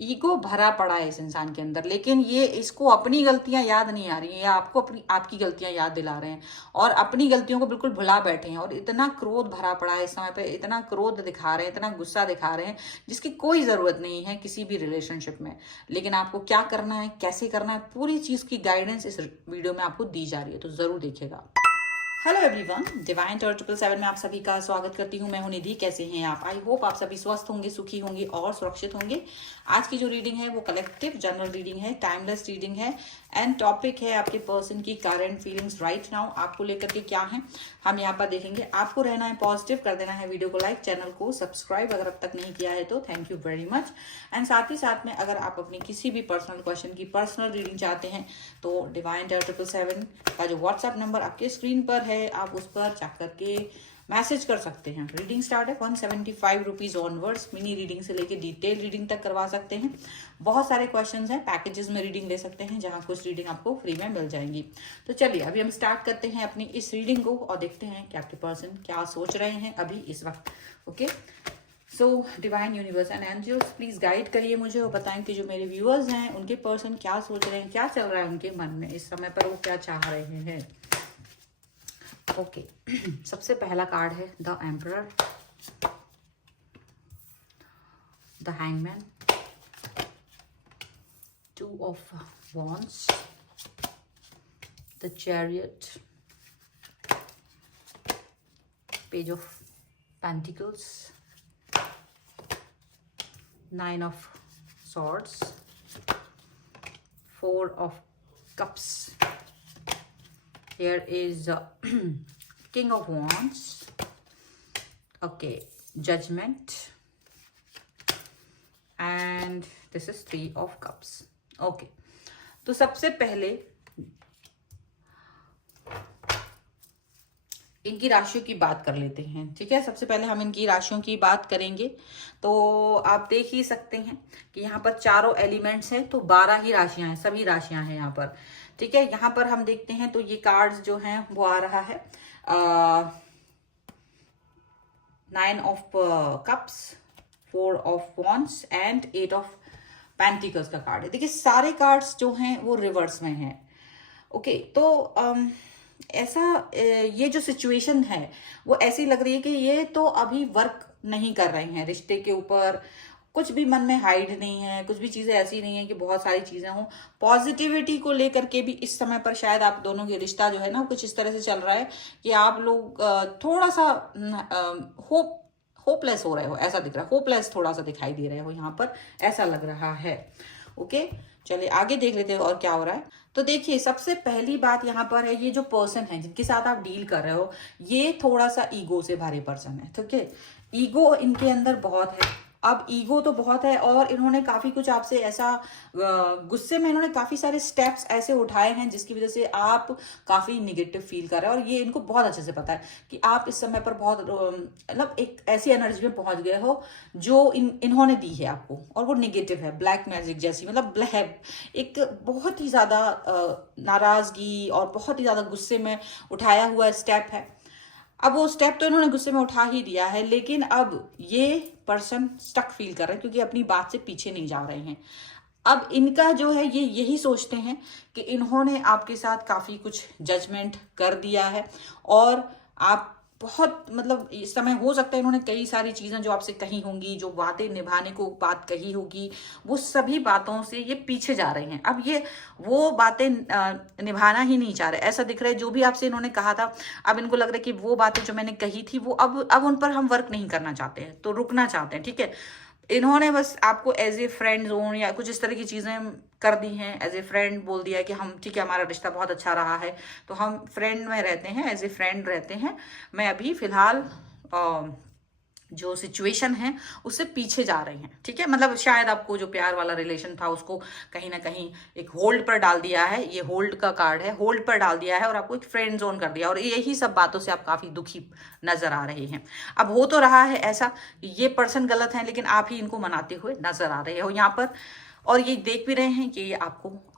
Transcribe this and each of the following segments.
Ego भरा पड़ा है इस इंसान के अंदर, लेकिन ये इसको अपनी गलतियां याद नहीं आ रही हैं, या आपको आपकी गलतियां याद दिला रहे हैं और अपनी गलतियों को बिल्कुल भुला बैठे हैं। और इतना क्रोध भरा पड़ा है इस समय पे, इतना क्रोध दिखा रहे हैं, इतना गुस्सा दिखा रहे हैं जिसकी कोई ज़रूरत नहीं है किसी भी रिलेशनशिप में। लेकिन आपको क्या करना है, कैसे करना है, पूरी चीज़ की गाइडेंस इस वीडियो में आपको दी जा रही है, तो ज़रूर देखिएगा। हेलो एवरीवन, डिवाइन टॉर 777 में आप सभी का स्वागत करती हूँ। मैं हूँ निधि। कैसे हैं आप? आई होप आप सभी स्वस्थ होंगे, सुखी होंगे और सुरक्षित होंगे। आज की जो रीडिंग है वो कलेक्टिव जनरल रीडिंग है, टाइमलेस रीडिंग है एंड टॉपिक है आपके पर्सन की करंट फीलिंग्स राइट नाउ आपको लेकर के क्या है, हम यहाँ पर देखेंगे। आपको रहना है पॉजिटिव, कर देना है वीडियो को लाइक, चैनल को सब्सक्राइब अगर अब तक नहीं किया है तो thank you very much. And साथ ही साथ में अगर आप अपनी किसी भी पर्सनल क्वेश्चन की पर्सनल रीडिंग चाहते हैं तो डिवाइन टॉर 777 का जो व्हाट्सएप नंबर आपके स्क्रीन पर है, आप उस पर चेक करके मैसेज कर सकते हैं। रीडिंग स्टार्ट है 175 रुपीज ऑनवर्ड्स। मिनी रीडिंग से लेके डिटेल रीडिंग तक करवा सकते हैं। बहुत सारे क्वेश्चंस हैं, पैकेजेस में रीडिंग ले सकते हैं जहां कुछ रीडिंग आपको फ्री में मिल जाएंगी। तो चलिए अभी हम स्टार्ट करते हैं अपनी इस रीडिंग को और देखते हैं कि आपके पर्सन क्या सोच रहे हैं अभी इस वक्त। Okay, so divine universe and angels please guide करिए मुझे और बताएं कि जो मेरे व्यूअर्स हैं उनके पर्सन क्या सोच रहे हैं, क्या चल रहा है उनके मन में इस समय पर, वो क्या चाह रहे हैं। ओके सबसे पहला कार्ड है the emperor, the hangman, two of wands, the chariot, page of pentacles, 9 of swords, 4 of cups. Here is king of wands. Okay, judgment, and this is 3 of cups. Okay, तो सबसे पहले इनकी राशियों की बात कर लेते हैं। ठीक है, सबसे पहले हम इनकी राशियों की बात करेंगे। तो आप देख ही सकते हैं कि यहाँ पर चारों एलिमेंट्स हैं, तो 12 ही राशियां हैं, सभी राशियां हैं यहाँ पर। ठीक है, यहाँ पर हम देखते हैं तो ये कार्ड्स जो हैं वो आ रहा है 9 of cups, 4 of wands and 8 of pentacles का कार्ड है। देखिए सारे कार्ड्स जो हैं वो रिवर्स में हैं। ओके, तो ऐसा ये जो सिचुएशन है वो ऐसी लग रही है कि ये तो अभी वर्क नहीं कर रहे हैं रिश्ते के ऊपर, कुछ भी मन में हाइड नहीं है, कुछ भी चीजें ऐसी नहीं है कि बहुत सारी चीजें हों। पॉजिटिविटी को लेकर के भी इस समय पर शायद आप दोनों के रिश्ता जो है ना कुछ इस तरह से चल रहा है कि आप लोग थोड़ा सा होपलेस हो रहे हो, ऐसा दिख रहा है। होपलेस थोड़ा सा दिखाई दे रहे हो यहाँ पर, ऐसा लग रहा है। ओके, चलिए आगे देख लेते हैं और क्या हो रहा है। तो देखिए सबसे पहली बात यहाँ पर है, ये जो पर्सन है जिनके साथ आप डील कर रहे हो ये थोड़ा सा ईगो से भरे पर्सन है। ठीक है, ईगो इनके अंदर बहुत है। अब ईगो तो बहुत है और इन्होंने काफी कुछ आपसे ऐसा गुस्से में इन्होंने काफी सारे स्टेप्स ऐसे उठाए हैं जिसकी वजह से आप काफी निगेटिव फील कर रहे हो। और ये इनको बहुत अच्छे से पता है कि आप इस समय पर बहुत मतलब एक ऐसी एनर्जी में पहुंच गए हो जो इन्होंने दी है आपको, और वो निगेटिव है, ब्लैक मैजिक जैसी, मतलब एक बहुत ही ज्यादा नाराजगी और बहुत ही ज्यादा गुस्से में उठाया हुआ स्टेप है। अब वो स्टेप तो इन्होंने गुस्से में उठा ही दिया है, लेकिन अब ये पर्सन स्टक फील कर रहे हैं क्योंकि अपनी बात से पीछे नहीं जा रहे हैं। अब इनका जो है ये यही सोचते हैं कि इन्होंने आपके साथ काफी कुछ जजमेंट कर दिया है और आप बहुत मतलब इस समय हो सकता है इन्होंने कई सारी चीजें जो आपसे कही होंगी, जो वादे निभाने को बात कही होगी, वो सभी बातों से ये पीछे जा रहे हैं। अब ये वो बातें निभाना ही नहीं चाह रहे, ऐसा दिख रहा है। जो भी आपसे इन्होंने कहा था अब इनको लग रहा है कि वो बातें जो मैंने कही थी वो अब उन पर हम वर्क नहीं करना चाहते हैं, तो रुकना चाहते हैं। ठीक है, इन्होंने बस आपको एज ए फ्रेंड जोन या कुछ इस तरह की चीजें कर दी हैं। एज ए फ्रेंड बोल दिया है कि हम ठीक है हमारा रिश्ता बहुत अच्छा रहा है तो हम फ्रेंड में रहते हैं, एज ए फ्रेंड रहते हैं। मैं अभी फिलहाल जो सिचुएशन है उससे पीछे जा रहे हैं। ठीक है, मतलब शायद आपको जो प्यार वाला रिलेशन था उसको कहीं ना कहीं एक होल्ड पर डाल दिया है। ये होल्ड का कार्ड है, होल्ड पर डाल दिया है और आपको एक फ्रेंड जोन कर दिया, और यही सब बातों से आप काफी दुखी नजर आ रहे हैं। अब हो तो रहा है ऐसा, ये पर्सन गलत है लेकिन आप ही इनको मनाते हुए नजर आ रहे हो यहाँ पर। और ये देख भी रहे हैं कि ये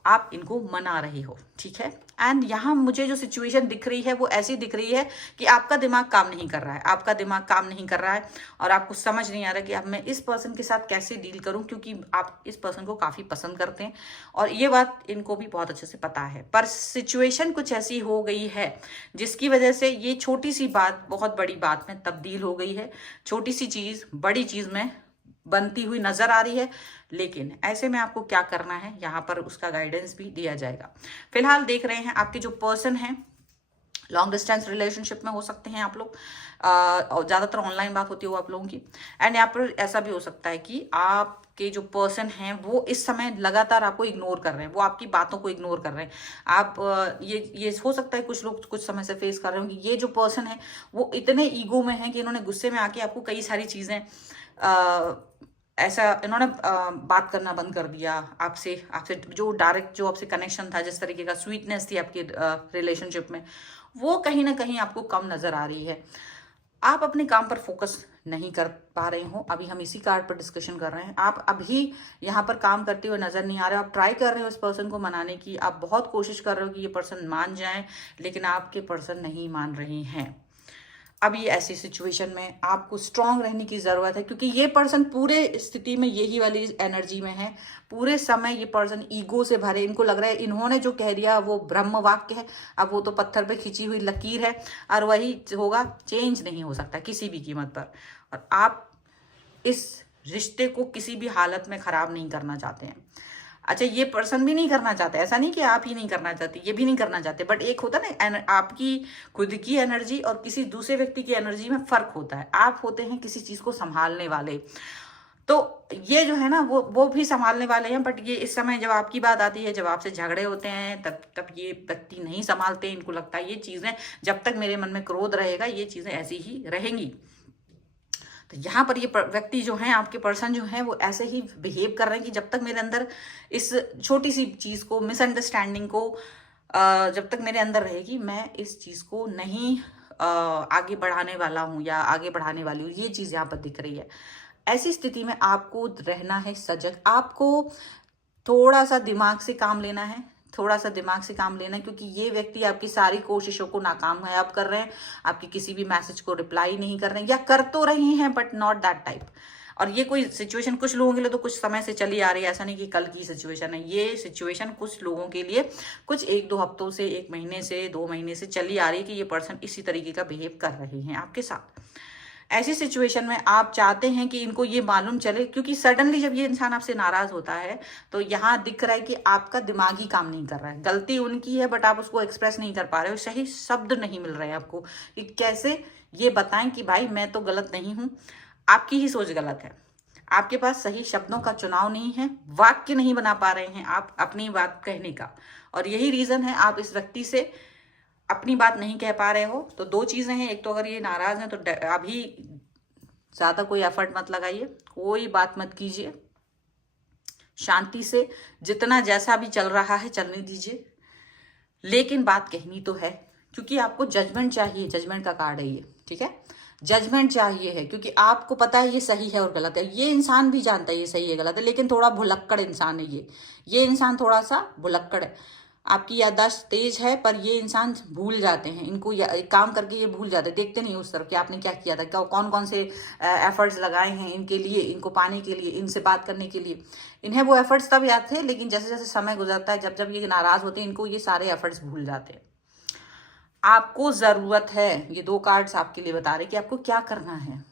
आप इनको मना रहे हो, ठीक है। एंड यहाँ मुझे जो सिचुएशन दिख रही है वो ऐसी दिख रही है कि आपका दिमाग काम नहीं कर रहा है, आपका दिमाग काम नहीं कर रहा है और आपको समझ नहीं आ रहा कि अब मैं इस पर्सन के साथ कैसे डील करूं, क्योंकि आप इस पर्सन को काफ़ी पसंद करते हैं और ये बात इनको भी बहुत अच्छे से पता है। पर सिचुएशन कुछ ऐसी हो गई है जिसकी वजह से ये छोटी सी बात बहुत बड़ी बात में तब्दील हो गई है, छोटी सी चीज़ बड़ी चीज़ में बनती हुई नजर आ रही है। लेकिन ऐसे में आपको क्या करना है, यहाँ पर उसका गाइडेंस भी दिया जाएगा। फिलहाल देख रहे हैं आपके जो पर्सन हैं लॉन्ग डिस्टेंस रिलेशनशिप में हो सकते हैं आप लोग, और ज़्यादातर ऑनलाइन बात होती है वो आप लोगों की। एंड यहाँ पर ऐसा भी हो सकता है कि आपके जो पर्सन हैं वो इस समय लगातार आपको इग्नोर कर रहे हैं, वो आपकी बातों को इग्नोर कर रहे हैं। आप ये हो सकता है कुछ लोग कुछ समय से फेस कर रहे हो कि ये जो पर्सन है वो इतने ईगो में है कि इन्होंने गुस्से में आके आपको कई सारी चीज़ें ऐसा इन्होंने बात करना बंद कर दिया आपसे जो डायरेक्ट जो आपसे कनेक्शन था, जिस तरीके का स्वीटनेस थी आपके रिलेशनशिप में, वो कहीं ना कहीं आपको कम नजर आ रही है। आप अपने काम पर फोकस नहीं कर पा रहे हो। अभी हम इसी कार्ड पर डिस्कशन कर रहे हैं। आप अभी यहाँ पर काम करते हुए नजर नहीं आ रहे हो। आप ट्राई कर रहे हो इस पर्सन को मनाने की, आप बहुत कोशिश कर रहे हो कि ये पर्सन मान जाए, लेकिन आपके पर्सन नहीं मान रहे हैं। अभी ऐसी सिचुएशन में आपको स्ट्रांग रहने की ज़रूरत है, क्योंकि ये पर्सन पूरे स्थिति में यही वाली एनर्जी में है। पूरे समय ये पर्सन ईगो से भरे, इनको लग रहा है इन्होंने जो कह दिया वो ब्रह्म वाक्य है, अब वो तो पत्थर पे खींची हुई लकीर है और वही होगा, चेंज नहीं हो सकता किसी भी कीमत पर। और आप इस रिश्ते को किसी भी हालत में ख़राब नहीं करना चाहते हैं। अच्छा, ये पर्सन भी नहीं करना चाहते, ऐसा नहीं कि आप ही नहीं करना चाहते, ये भी नहीं करना चाहते, बट एक होता है ना आपकी खुद की एनर्जी और किसी दूसरे व्यक्ति की एनर्जी में फर्क होता है। आप होते हैं किसी चीज को संभालने वाले, तो ये जो है ना वो भी संभालने वाले हैं, बट ये इस समय जब आपकी बात आती है, जब आपसे झगड़े होते हैं, तब ये व्यक्ति नहीं संभालते। इनको लगता है ये चीजें जब तक मेरे मन में क्रोध रहेगा ये चीजें ऐसी ही रहेंगी। तो यहाँ पर ये व्यक्ति जो है, आपके पर्सन जो है, वो ऐसे ही बिहेव कर रहे हैं कि जब तक मेरे अंदर इस छोटी सी चीज को, मिसअंडरस्टैंडिंग को जब तक मेरे अंदर रहेगी, मैं इस चीज को नहीं आगे बढ़ाने वाला हूँ या आगे बढ़ाने वाली हूँ। ये चीज यहाँ पर दिख रही है। ऐसी स्थिति में आपको रहना है सजग। आपको थोड़ा सा दिमाग से काम लेना है, थोड़ा सा दिमाग से काम लेना है, क्योंकि ये व्यक्ति आपकी सारी कोशिशों को नाकामयाब कर रहे हैं। आपकी किसी भी मैसेज को रिप्लाई नहीं कर रहे हैं, या कर तो रही हैं बट नॉट दैट टाइप। और ये कोई सिचुएशन कुछ लोगों के लिए तो कुछ समय से चली आ रही है, ऐसा नहीं कि कल की सिचुएशन है। ये सिचुएशन कुछ लोगों के लिए कुछ 1-2 हफ्तों से, 1 महीने से, 2 महीने से चली आ रही है कि ये पर्सन इसी तरीके का बिहेव कर रहे हैं आपके साथ। ऐसी सिचुएशन में आप चाहते हैं कि इनको ये मालूम चले, क्योंकि सडनली जब ये इंसान आपसे नाराज होता है तो यहाँ दिख रहा है कि आपका दिमाग ही काम नहीं कर रहा है। गलती उनकी है बट आप उसको एक्सप्रेस नहीं कर पा रहे हो, सही शब्द नहीं मिल रहे हैं आपको कि कैसे ये बताएं कि भाई मैं तो गलत नहीं हूं, आपकी ही सोच गलत है। आपके पास सही शब्दों का चुनाव नहीं है, वाक्य नहीं बना पा रहे हैं आप अपनी बात कहने का, और यही रीजन है आप इस व्यक्ति से अपनी बात नहीं कह पा रहे हो। तो 2 चीजें हैं, एक तो अगर ये नाराज हैं तो अभी ज्यादा कोई एफर्ट मत लगाइए, कोई बात मत कीजिए, शांति से जितना जैसा भी चल रहा है चलने दीजिए। लेकिन बात कहनी तो है, क्योंकि आपको जजमेंट चाहिए, जजमेंट का कार्ड है ये, ठीक है। जजमेंट चाहिए है, क्योंकि आपको पता है ये सही है और गलत है। ये इंसान भी जानता है ये सही है गलत है, लेकिन थोड़ा भुलक्कड़ इंसान है ये इंसान थोड़ा सा भुलक्कड़ है। आपकी याददाश्त तेज है, पर ये इंसान भूल जाते हैं, इनको एक काम करके ये भूल जाते हैं, देखते नहीं उस तरफ कि आपने क्या किया था, क्या कौन कौन से एफर्ट्स लगाए हैं इनके लिए, इनको पाने के लिए, इनसे बात करने के लिए। इन्हें वो एफर्ट्स तब याद थे, लेकिन जैसे जैसे समय गुजरता है, जब जब ये नाराज होते हैं, इनको ये सारे एफर्ट्स भूल जाते हैं। आपको जरूरत है, ये 2 कार्ड्स आपके लिए बता रहे कि आपको क्या करना है,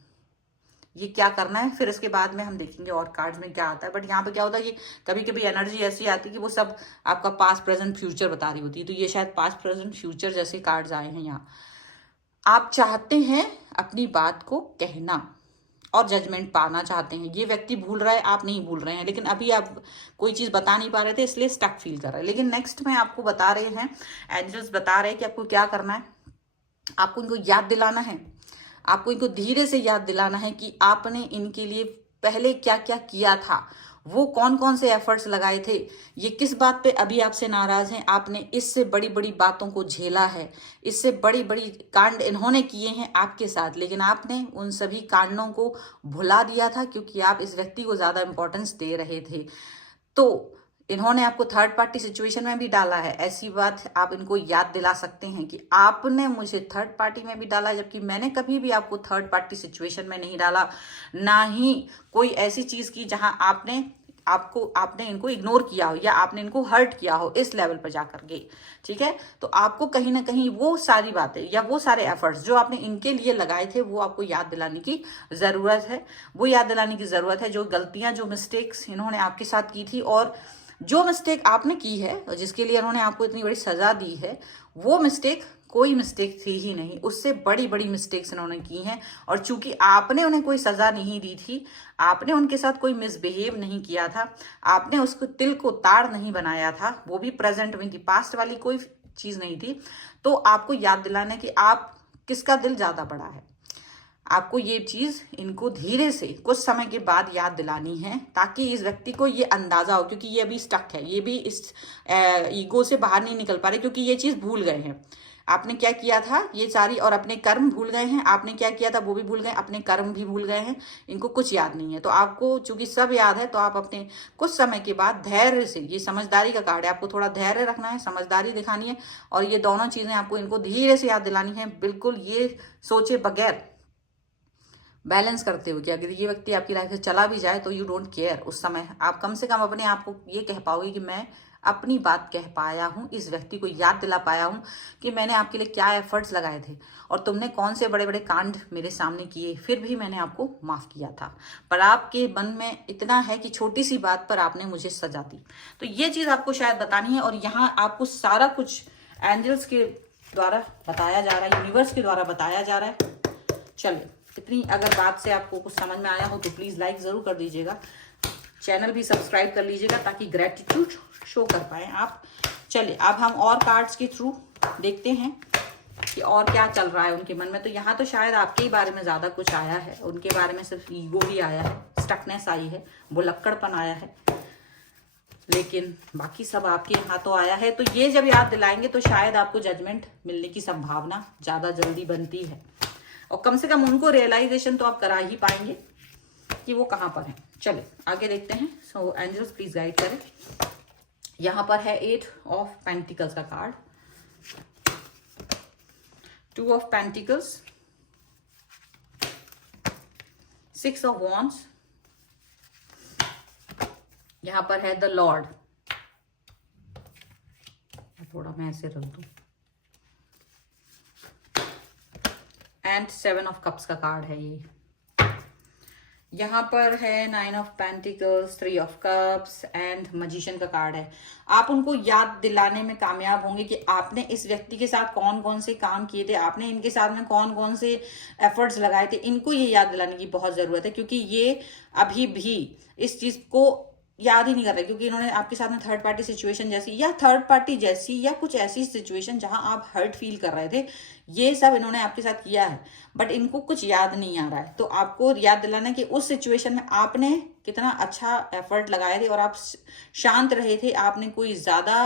ये क्या करना है। फिर इसके बाद में हम देखेंगे और कार्ड्स में क्या आता है। बट यहाँ पे क्या होता है कि कभी कभी एनर्जी ऐसी आती है कि वो सब आपका पास्ट प्रेजेंट फ्यूचर बता रही होती है। तो ये शायद पास्ट प्रेजेंट फ्यूचर जैसे कार्ड्स आए हैं यहाँ। आप चाहते हैं अपनी बात को कहना और जजमेंट पाना चाहते हैं। ये व्यक्ति भूल रहा है, आप नहीं भूल रहे हैं, लेकिन अभी आप कोई चीज़ बता नहीं पा रहे थे, इसलिए स्टक फील कर रहे हैं। लेकिन नेक्स्ट में आपको बता रहे हैं, एंजल्स बता रहे हैं कि आपको क्या करना है। आपको इनको याद दिलाना है, आपको इनको धीरे से याद दिलाना है कि आपने इनके लिए पहले क्या क्या किया था, वो कौन कौन से एफर्ट्स लगाए थे, ये किस बात पे अभी आपसे नाराज हैं। आपने इससे बड़ी बड़ी बातों को झेला है, इससे बड़ी बड़ी कांड इन्होंने किए हैं आपके साथ, लेकिन आपने उन सभी कांडों को भुला दिया था, क्योंकि आप इस व्यक्ति को ज़्यादा इंपॉर्टेंस दे रहे थे। तो इन्होंने आपको थर्ड पार्टी सिचुएशन में भी डाला है, ऐसी बात आप इनको याद दिला सकते हैं कि आपने मुझे थर्ड पार्टी में भी डाला, जबकि मैंने कभी भी आपको थर्ड पार्टी सिचुएशन में नहीं डाला, ना ही कोई ऐसी चीज की जहां आपने इनको इग्नोर किया हो या आपने इनको हर्ट किया हो इस लेवल पर जाकर के। ठीक है, तो आपको कहीं ना कहीं वो सारी बातें या वो सारे एफर्ट्स जो आपने इनके लिए लगाए थे वो आपको याद दिलाने की जरूरत है। वो याद दिलाने की जरूरत है जो गलतियां, जो मिस्टेक्स इन्होंने आपके साथ की थी, और जो मिस्टेक आपने की है और जिसके लिए उन्होंने आपको इतनी बड़ी सजा दी है, वो मिस्टेक कोई मिस्टेक थी ही नहीं, उससे बड़ी बड़ी मिस्टेक्स इन्होंने की हैं। और चूंकि आपने उन्हें कोई सजा नहीं दी थी, आपने उनके साथ कोई मिसबिहेव नहीं किया था, आपने उसको तिल को ताड़ नहीं बनाया था, वो भी प्रेजेंट में थी, पास्ट वाली कोई चीज नहीं थी, तो आपको याद दिलाना कि आप किसका दिल ज्यादा बड़ा है। आपको ये चीज इनको धीरे से कुछ समय के बाद याद दिलानी है, ताकि इस व्यक्ति को ये अंदाजा हो, क्योंकि ये अभी स्टक है, ये भी इस ईगो से बाहर नहीं निकल पा रहे, क्योंकि ये चीज भूल गए हैं आपने क्या किया था ये सारी, और अपने कर्म भूल गए हैं, आपने क्या किया था वो भी भूल गए, अपने कर्म भी भूल गए हैं, इनको कुछ याद नहीं है। तो आपको चूंकि सब याद है, तो आप अपने कुछ समय के बाद धैर्य से, ये समझदारी का कार्ड है, आपको थोड़ा धैर्य रखना है, समझदारी दिखानी है, और ये दोनों चीजें आपको इनको धीरे से याद दिलानी है, बिल्कुल ये सोचे बगैर, बैलेंस करते हुए कि अगर ये व्यक्ति आपकी लाइफ से चला भी जाए तो यू डोंट केयर। उस समय आप कम से कम अपने आप को ये कह पाओगे कि मैं अपनी बात कह पाया हूं, इस व्यक्ति को याद दिला पाया हूं कि मैंने आपके लिए क्या एफर्ट्स लगाए थे और तुमने कौन से बड़े बड़े कांड मेरे सामने किए, फिर भी मैंने आपको माफ किया था, पर आपके मन में इतना है कि छोटी सी बात पर आपने मुझे सजा दी। तो ये चीज आपको शायद बतानी है, और यहाँ आपको सारा कुछ एंजल्स के द्वारा बताया जा रहा है, यूनिवर्स के द्वारा बताया जा रहा है। चलिए, इतनी अगर बात से आपको कुछ समझ में आया हो तो प्लीज लाइक जरूर कर दीजिएगा, चैनल भी सब्सक्राइब कर लीजिएगा ताकि ग्रेटिट्यूड शो कर पाए आप। चलिए, अब हम और कार्ड्स के थ्रू देखते हैं कि और क्या चल रहा है उनके मन में। तो यहाँ तो शायद आपके ही बारे में ज्यादा कुछ आया है, उनके बारे में सिर्फ ईगो ही आया है, स्टकनेस आई है, बुलक्कड़पन आया है, लेकिन बाकी सब आपके यहाँ तो आया है। तो ये जब याद दिलाएंगे तो शायद आपको जजमेंट मिलने की संभावना ज्यादा जल्दी बनती है, और कम से कम उनको रियलाइजेशन तो आप करा ही पाएंगे कि वो कहाँ पर है। चलिए आगे देखते हैं। सो एंजल्स प्लीज गाइड करें। यहाँ पर है 8 ऑफ पेंटिकल्स का card, 2 of pentacles, 6 of wands, यहाँ पर है द लॉर्ड, थोड़ा मैं ऐसे रख दूं, एंड 7 ऑफ कप्स का कार्ड है ये। यहाँ पर है 9 of pentacles, 3 of cups and magician का कार्ड है। आप उनको याद दिलाने में कामयाब होंगे कि आपने इस व्यक्ति के साथ कौन कौन से काम किए थे, आपने इनके साथ में कौन कौन से एफर्ट्स लगाए थे, इनको ये याद दिलाने की बहुत जरूरत है, क्योंकि ये अभी भी इस चीज को याद ही नहीं कर रहे, क्योंकि इन्होंने आपके साथ में थर्ड पार्टी सिचुएशन जैसी या थर्ड पार्टी जैसी या कुछ ऐसी सिचुएशन जहां आप हर्ट फील कर रहे थे, ये सब इन्होंने आपके साथ किया है, बट इनको कुछ याद नहीं आ रहा है। तो आपको याद दिलाना कि उस सिचुएशन में आपने कितना अच्छा एफर्ट लगाए थे और आप शांत रहे थे, आपने कोई ज्यादा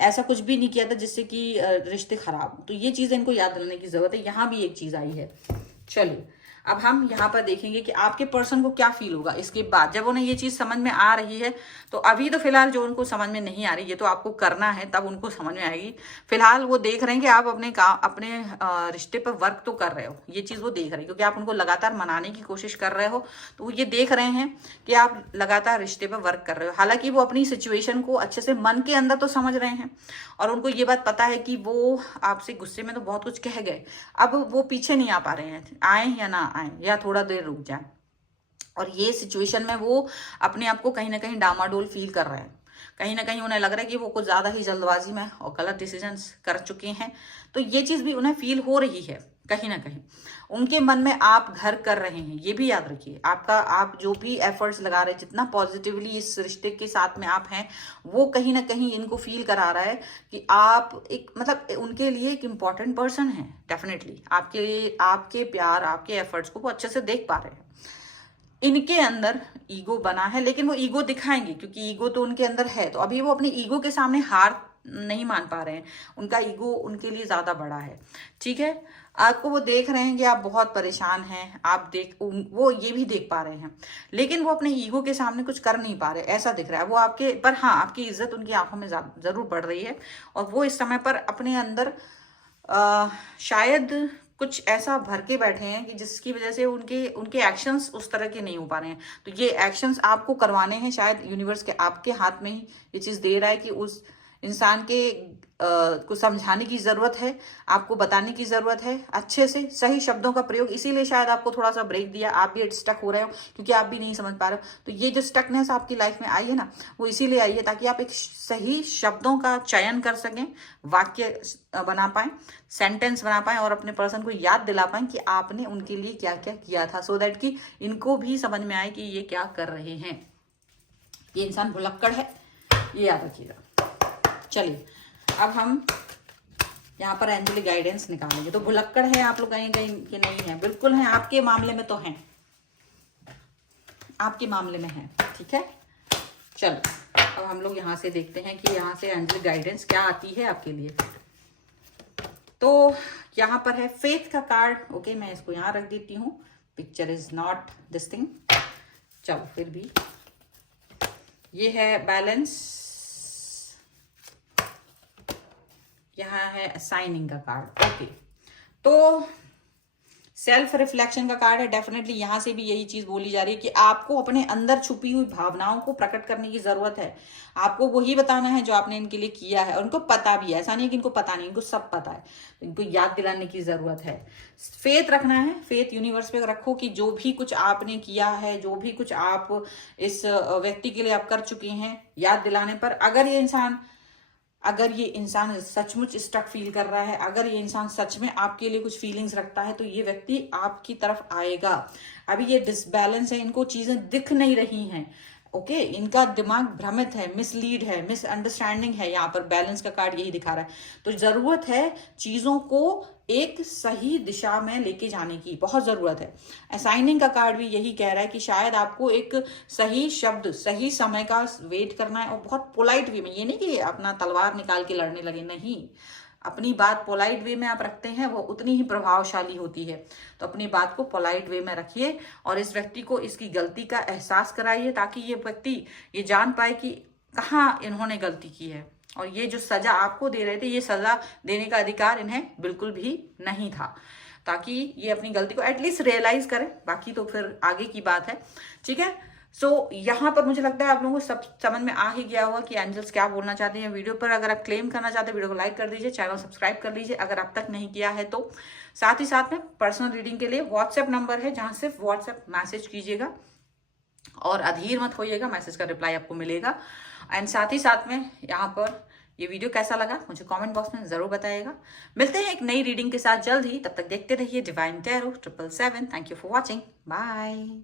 ऐसा कुछ भी नहीं किया था जिससे कि रिश्ते खराब हो। तो ये चीज इनको याद दिलाने की जरूरत है। यहाँ भी एक चीज आई है। चलिए, अब हम यहाँ पर देखेंगे कि आपके पर्सन को क्या फील होगा इसके बाद जब उन्हें ये चीज समझ में आ रही है। तो अभी तो फिलहाल जो उनको समझ में नहीं आ रही, ये तो आपको करना है तब उनको समझ में आएगी। फिलहाल वो देख रहे हैं कि आप अपने रिश्ते पर वर्क तो कर रहे हो, ये चीज वो देख रहे हैं, क्योंकि आप उनको लगातार मनाने की कोशिश कर रहे हो, तो वो ये देख रहे हैं कि आप लगातार रिश्ते पर वर्क कर रहे हो। हालांकि वो अपनी सिचुएशन को अच्छे से मन के अंदर तो समझ रहे हैं, और उनको ये बात पता है कि वो आपसे गुस्से में तो बहुत कुछ कह गए, अब वो पीछे नहीं आ पा रहे हैं, आए या ना आए या थोड़ा देर रुक जाए। और ये सिचुएशन में वो अपने आप को कहीं ना कहीं डामाडोल फील कर रहे हैं, कहीं ना कहीं उन्हें लग रहा है कि वो कुछ ज्यादा ही जल्दबाजी में और गलत डिसीजंस कर चुके हैं। तो ये चीज भी उन्हें फील हो रही है, कहीं ना कहीं उनके मन में आप घर कर रहे हैं। ये भी याद रखिए, आप जो भी एफर्ट्स लगा रहे हैं, जितना पॉजिटिवली इस रिश्ते के साथ में आप हैं, वो कहीं ना कहीं इनको फील करा रहा है कि आप एक मतलब उनके लिए एक इम्पॉर्टेंट पर्सन है। डेफिनेटली आपके लिए, आपके प्यार, आपके एफर्ट्स को वो अच्छे से देख पा रहे हैं। इनके अंदर ईगो बना है, लेकिन वो ईगो दिखाएंगे, क्योंकि ईगो तो उनके अंदर है। तो अभी वो अपनी ईगो के सामने हार नहीं मान पा रहे हैं, उनका ईगो उनके लिए ज्यादा बड़ा है। ठीक है, आपको वो देख रहे हैं कि आप बहुत परेशान हैं, आप वो ये भी देख पा रहे हैं, लेकिन वो अपने ईगो के सामने कुछ कर नहीं पा रहे, ऐसा दिख रहा है वो आपके पर। हाँ, आपकी इज्जत उनकी आंखों में जरूर बढ़ रही है, और वो इस समय पर अपने अंदर शायद कुछ ऐसा भर के बैठे हैं कि जिसकी वजह से उनके उनके एक्शंस उस तरह के नहीं हो पा रहे हैं। तो ये एक्शंस आपको करवाने हैं, शायद यूनिवर्स के आपके हाथ में ही ये चीज दे रहा है कि उस इंसान के को समझाने की जरूरत है, आपको बताने की जरूरत है अच्छे से, सही शब्दों का प्रयोग। इसीलिए शायद आपको थोड़ा सा ब्रेक दिया, आप भी स्टक हो रहे हो क्योंकि आप भी नहीं समझ पा रहे हो। तो ये जो स्टकनेस आपकी लाइफ में आई है ना, वो इसीलिए आई है ताकि आप एक सही शब्दों का चयन कर सकें, वाक्य बना पाए, सेंटेंस बना पाए, और अपने पर्सन को याद दिला पाए कि आपने उनके लिए क्या क्या किया था, सो दैट कि इनको भी समझ में आए कि ये क्या कर रहे हैं। ये इंसान भुलक्कड़ है, ये याद रखिएगा। चलिए अब हम यहाँ पर एंजेलिक गाइडेंस निकालेंगे। तो भुलक्कड़ है आप लोग कहीं कहीं कि नहीं है? बिल्कुल है, आपके मामले में तो है, आपके मामले में है, ठीक है। चलो अब हम लोग यहाँ से देखते हैं कि यहाँ से एंजेलिक गाइडेंस क्या आती है आपके लिए। तो यहाँ पर है फेथ का कार्ड। ओके, मैं इसको यहाँ रख देती हूँ, picture is not this thing. चलो फिर भी ये है बैलेंस, यहाँ है असाइनिंग का कार्ड। ओके, तो सेल्फ रिफ्लेक्शन का कार्ड है। डेफिनेटली यहाँ से भी यही चीज बोली जा रही है कि आपको अपने अंदर छुपी हुई भावनाओं को प्रकट करने की जरूरत है। आपको वही बताना है जो आपने इनके लिए किया है, और उनको पता भी है, ऐसा नहीं है कि इनको पता नहीं, इनको सब पता है, तो इनको याद दिलाने की जरूरत है। फेथ रखना है, फेथ यूनिवर्स पे रखो कि जो भी कुछ आपने किया है, जो भी कुछ आप इस व्यक्ति के लिए आप कर चुके हैं, याद दिलाने पर अगर ये इंसान सचमुच स्टक फील कर रहा है, अगर ये इंसान सच में आपके लिए कुछ फीलिंग्स रखता है, तो ये व्यक्ति आपकी तरफ आएगा। अभी ये डिसबैलेंस है, इनको चीजें दिख नहीं रही हैं। ओके, इनका दिमाग भ्रमित है, मिसलीड है, मिसअंडरस्टैंडिंग है। यहाँ पर बैलेंस का कार्ड यही दिखा रहा है। तो जरूरत है चीजों को एक सही दिशा में लेके जाने की, बहुत जरूरत है। असाइनिंग का कार्ड भी यही कह रहा है कि शायद आपको एक सही शब्द, सही समय का वेट करना है, और बहुत पोलाइट वे में। ये नहीं कि अपना तलवार निकाल के लड़ने लगे, नहीं। अपनी बात पोलाइट वे में आप रखते हैं, वो उतनी ही प्रभावशाली होती है। तो अपनी बात को पोलाइट वे में रखिए, और इस व्यक्ति को इसकी गलती का एहसास कराइए, ताकि ये व्यक्ति ये जान पाए कि कहाँ इन्होंने गलती की है, और ये जो सजा आपको दे रहे थे, ये सजा देने का अधिकार इन्हें बिल्कुल भी नहीं था, ताकि ये अपनी गलती को एटलीस्ट रियलाइज करें। बाकी तो फिर आगे की बात है, ठीक है। सो यहाँ पर मुझे लगता है आप लोगों को सब समझ में आ ही गया होगा कि एंजल्स क्या बोलना चाहते हैं वीडियो पर। अगर आप क्लेम करना चाहते हैं, वीडियो को लाइक कर दीजिए, चैनल सब्सक्राइब कर लीजिए अगर अब तक नहीं किया है तो। साथ ही साथ में पर्सनल रीडिंग के लिए व्हाट्सएप नंबर है, जहां सिर्फ व्हाट्सएप मैसेज कीजिएगा, और अधीर मत होइएगा, मैसेज का रिप्लाई आपको मिलेगा। एंड साथ ही साथ में यहाँ पर ये वीडियो कैसा लगा मुझे कमेंट बॉक्स में जरूर बताइएगा। मिलते हैं एक नई रीडिंग के साथ जल्द ही, तब तक देखते रहिए divine tarot 777। Thank you for watching, bye.